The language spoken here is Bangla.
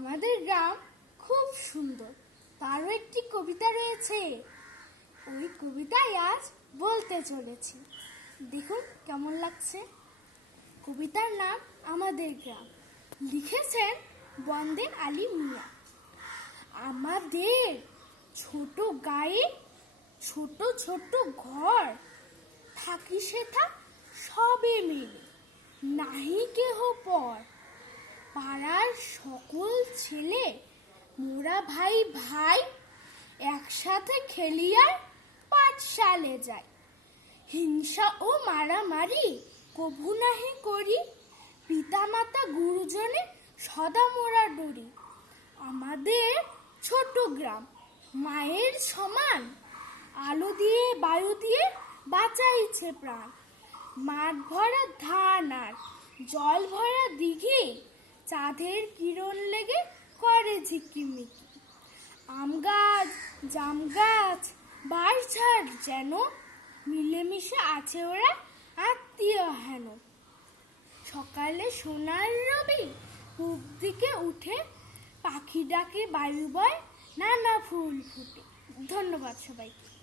আমাদের গ্রাম খুব সুন্দর। তারও একটি কবিতা রয়েছে। ওই কবিতায় আজ বলতে চলেছি। দেখুন কেমন লাগছে। কবিতার নাম আমাদের গ্রাম। লিখেছেন বন্দে আলী মিয়া। আমাদের ছোট গায়ে ছোট ছোট ঘর, থাকি সেথা সবে মিলে, নাহি কেহ পর। পাড়ার সকল ছেলে মোরা ভাই ভাই, একসাথে খেলিয়ার পাঠশালে যাই। হিংসা ও মারামারি কভু নাহি করি, পিতামাতা গুরুজনে সদা মোরা ডরি। আমাদের ছোট গ্রাম মায়ের সমান, আলো দিয়ে বায়ু দিয়ে বাঁচাইছে প্রাণ। মাঠ ভরা ধান আর জল ভরা দিঘি, চাঁদের কিরণ লেগে করে ঝিকিমিকি। আম গাছ জাম গাছ বাঁশঝাড় যেন মিলেমিশে আছে ওরা আত্মীয় হেন। সকালে সোনার রবি পূব দিকে উঠে, পাখি ডাকে বায়ু বয় নানা ফুল ফুটে। ধন্যবাদ সবাইকে।